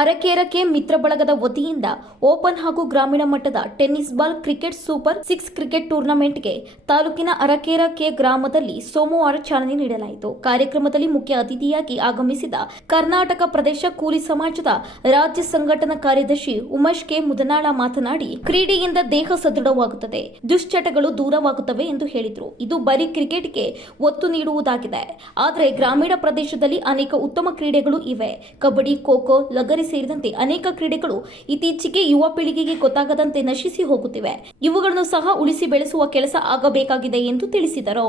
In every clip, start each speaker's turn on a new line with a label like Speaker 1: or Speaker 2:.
Speaker 1: ಅರಕೇರಕೆ ಮಿತ್ರ ಬಳಗದ ವತಿಯಿಂದ ಓಪನ್ ಹಾಗೂ ಗ್ರಾಮೀಣ ಮಟ್ಟದ tennis ball cricket super six cricket ಟೂರ್ನಮೆಂಟ್ಗೆ ತಾಲೂಕಿನ ಅರಕೇರಕೆ ಗ್ರಾಮದಲ್ಲಿ ಸೋಮವಾರ ಚಾಲನೆ ನೀಡಲಾಯಿತು. ಕಾರ್ಯಕ್ರಮದಲ್ಲಿ ಮುಖ್ಯ ಅತಿಥಿಯಾಗಿ ಆಗಮಿಸಿದ ಕರ್ನಾಟಕ ಪ್ರದೇಶ ಕೂಲಿ ಸಮಾಜದ ರಾಜ್ಯ ಸಂಘಟನಾ ಕಾರ್ಯದರ್ಶಿ ಉಮೇಶ್ ಕೆ ಮುದನಾಳ ಮಾತನಾಡಿ, ಕ್ರೀಡೆಯಿಂದ ದೇಹ ಸದೃಢವಾಗುತ್ತದೆ, ದುಶ್ಚಟಗಳು ದೂರವಾಗುತ್ತವೆ ಎಂದು ಹೇಳಿದರು. ಇದು ಬರೀ ಕ್ರಿಕೆಟ್ಗೆ ಒತ್ತು ನೀಡುವುದಾಗಿದೆ. ಆದರೆ ಗ್ರಾಮೀಣ ಪ್ರದೇಶದಲ್ಲಿ ಅನೇಕ ಉತ್ತಮ ಕ್ರೀಡೆಗಳು ಇವೆ. ಕಬಡ್ಡಿ, ಖೋ ಖೋ, ಲಗರಿ ಸೇರಿದಂತೆ ಅನೇಕ ಕ್ರೀಡೆಗಳು ಇತ್ತೀಚೆಗೆ ಯುವ ಪೀಳಿಗೆಗೆ ಗೊತ್ತಾಗದಂತೆ ನಶಿಸಿ ಹೋಗುತ್ತಿವೆ. ಇವುಗಳನ್ನು ಸಹ ಉಳಿಸಿ ಬೆಳೆಸುವ ಕೆಲಸ ಆಗಬೇಕಾಗಿದೆ ಎಂದು ತಿಳಿಸಿದರು.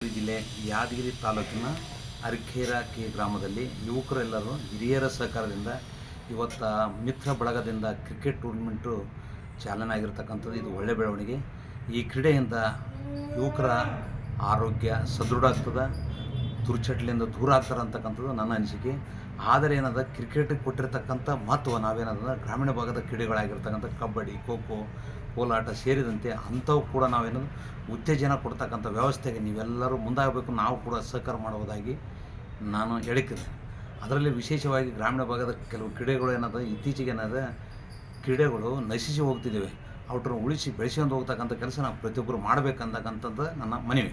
Speaker 2: ಜಿಲ್ಲೆ ಯಾದಗಿರಿ ತಾಲೂಕಿನ ಅರಕೇರ ಕೆ ಗ್ರಾಮದಲ್ಲಿ ಯುವಕರೆಲ್ಲರೂ ಹಿರಿಯರ ಸಹಕಾರದಿಂದ ಇವತ್ತ ಮಿತ್ರ ಬಳಗದಿಂದ ಕ್ರಿಕೆಟ್ ಟೂರ್ನಮೆಂಟು ಚಾಲನೆ ಆಗಿರ್ತಕ್ಕಂಥದ್ದು ಇದು ಒಳ್ಳೆಯ ಬೆಳವಣಿಗೆ. ಈ ಕ್ರೀಡೆಯಿಂದ ಯುವಕರ ಆರೋಗ್ಯ ಸದೃಢ ಆಗ್ತದೆ, ದುರ್ಚಟಲಿಂದ ದೂರ ಆಗ್ತಾರಂತಕ್ಕಂಥದ್ದು ನನ್ನ ಅನಿಸಿಕೆ. ಆದರೆ ಏನದ ಕ್ರಿಕೆಟಿಗೆ ಕೊಟ್ಟಿರ್ತಕ್ಕಂಥ ಮಹತ್ವ ನಾವೇನದ, ಗ್ರಾಮೀಣ ಭಾಗದ ಕ್ರೀಡೆಗಳಾಗಿರ್ತಕ್ಕಂಥ ಕಬಡ್ಡಿ ಖೋ ಖೋ, ಕೋಲಾಟ ಸೇರಿದಂತೆ ಅಂಥವು ಕೂಡ ನಾವೇನದು, ಉತ್ತೇಜನ ಕೊಡ್ತಕ್ಕಂಥ ವ್ಯವಸ್ಥೆಗೆ ನೀವೆಲ್ಲರೂ ಮುಂದಾಗಬೇಕು, ನಾವು ಕೂಡ ಸಹಕಾರ ಮಾಡುವುದಾಗಿ ನಾನು ಹೇಳಿಕೆ ಅದರಲ್ಲಿ ವಿಶೇಷವಾಗಿ ಗ್ರಾಮೀಣ ಭಾಗದ ಕೆಲವು ಕ್ರೀಡೆಗಳು ಏನದ, ಇತ್ತೀಚೆಗೆ ಏನದ, ಕ್ರೀಡೆಗಳು ನಶಿಸಿ ಹೋಗ್ತಿದ್ದೇವೆ ಅವ್ರನ್ನ ಉಳಿಸಿ ಬೆಳೆಸ್ಕೊಂಡು ಹೋಗ್ತಕ್ಕಂಥ ಕೆಲಸ ನಾವು ಪ್ರತಿಯೊಬ್ಬರು ಮಾಡಬೇಕಂತಕ್ಕಂಥದ್ದು ನನ್ನ ಮನವಿ.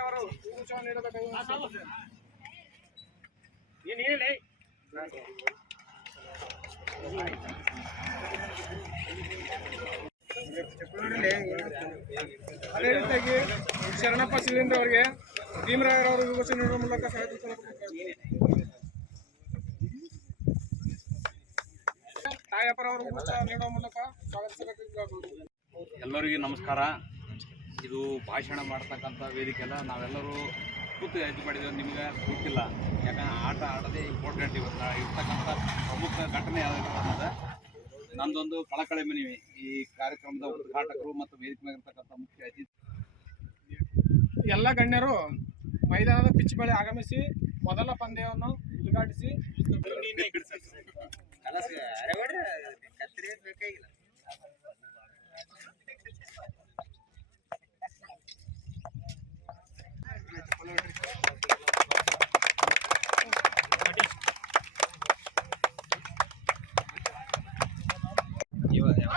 Speaker 3: ಅವರು ಸೂಚನೆ ಏನು ಹೇಳಿ? ಅದೇ ರೀತಿಯಾಗಿ ಶರಣಪ್ಪ ಸಿಲಿಂದ್ರ ಅವರಿಗೆ ಭೀಮರಾಯರ್ ಅವರು ವಿಮೋಚನೆ ನೀಡುವ ಮೂಲಕ ಸಹಾಯ ತಾಯಪ್ಪರ ಅವರು ವಿಮೋಚನೆ ನೀಡುವ ಮೂಲಕ ಸ್ವಾಗತಿಸಬೇಕು
Speaker 4: ಎಲ್ಲರಿಗೂ ನಮಸ್ಕಾರ. ಇದು ಭಾಷಣ ಮಾಡ್ತಕ್ಕಂಥ ವೇದಿಕೆ ಅಲ್ಲ ನಾವೆಲ್ಲರೂ ಕೂತು ಇದು ಮಾಡಿದ್ದೇವೆ ನಿಮಗೆ ಗೊತ್ತಿಲ್ಲ. ಯಾಕಂದ್ರೆ ಆಟ ಆಡೋದೇ ಇಂಪಾರ್ಟೆಂಟ್ ಇವತ್ತು. ಇರ್ತಕ್ಕಂಥ ಪ್ರಮುಖ ಘಟನೆ ಯಾವ್ದು ಅನ್ನೋದು ನಂದೊಂದು ಕಳಕಳೆ ಮನವಿ ಈ ಕಾರ್ಯಕ್ರಮದ ಉದ್ಘಾಟಕರು ಮತ್ತು ವೇದಿಕೆ ಮೇಲಿರ್ತಕ್ಕಂಥ ಮುಖ್ಯ ಅತಿಥಿ.
Speaker 3: ಎಲ್ಲ ಗಣ್ಯರು ಮೈದಾನದ ಪಿಚ್ ಬಳಿ ಆಗಮಿಸಿ ಮೊದಲ ಪಂದ್ಯವನ್ನು ಉದ್ಘಾಟಿಸಿ.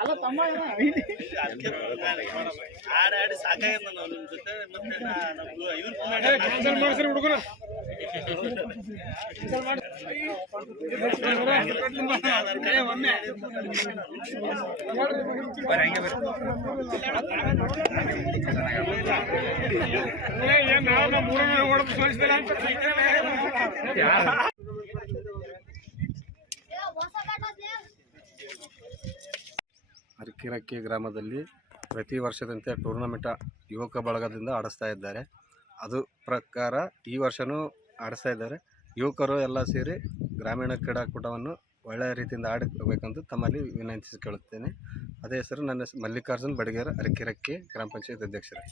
Speaker 3: ಅಲ್ಲ ತಮ್ಮ
Speaker 5: ಆಡಾಡಿ ಸಾಕಾಗ್ಯದ ನಾವು ನಿಮ್ಮ ಜೊತೆ ಮತ್ತೆ ನಾ- ನಮ್ದು ಇದನ್ನ
Speaker 3: ಕ್ಯಾನ್ಸಲ್ ಮಾಡಿಸ್ರಿ ಹುಡುಗರು ಏನ್ ನಾವು ನಮ್ಮ ಮೂರನೇ ಹೊಡೆದು ಅಂತ.
Speaker 6: ಅರಕಿರಕ್ಕಿ ಗ್ರಾಮದಲ್ಲಿ ಪ್ರತಿ ವರ್ಷದಂತೆ ಟೂರ್ನಮೆಂಟ್ ಯುವಕ ಬಳಗದಿಂದ ಆಡಿಸ್ತಾ ಇದ್ದಾರೆ. ಅದು ಪ್ರಕಾರ ಈ ವರ್ಷವೂ ಆಡಿಸ್ತಾ ಇದ್ದಾರೆ. ಯುವಕರು ಎಲ್ಲ ಸೇರಿ ಗ್ರಾಮೀಣ ಕ್ರೀಡಾಕೂಟವನ್ನು ಒಳ್ಳೆಯ ರೀತಿಯಿಂದ ಆಡಬೇಕಂತ ತಮ್ಮಲ್ಲಿ ವಿನಂತಿಸಿಕೊಳ್ಳುತ್ತೇನೆ. ಅದೇ ಹೆಸರು ನನ್ನ ಮಲ್ಲಿಕಾರ್ಜುನ್ ಬಡಗೇರ, ಅರಕಿರಕ್ಕಿ ಗ್ರಾಮ ಪಂಚಾಯತ್ ಅಧ್ಯಕ್ಷರೇ.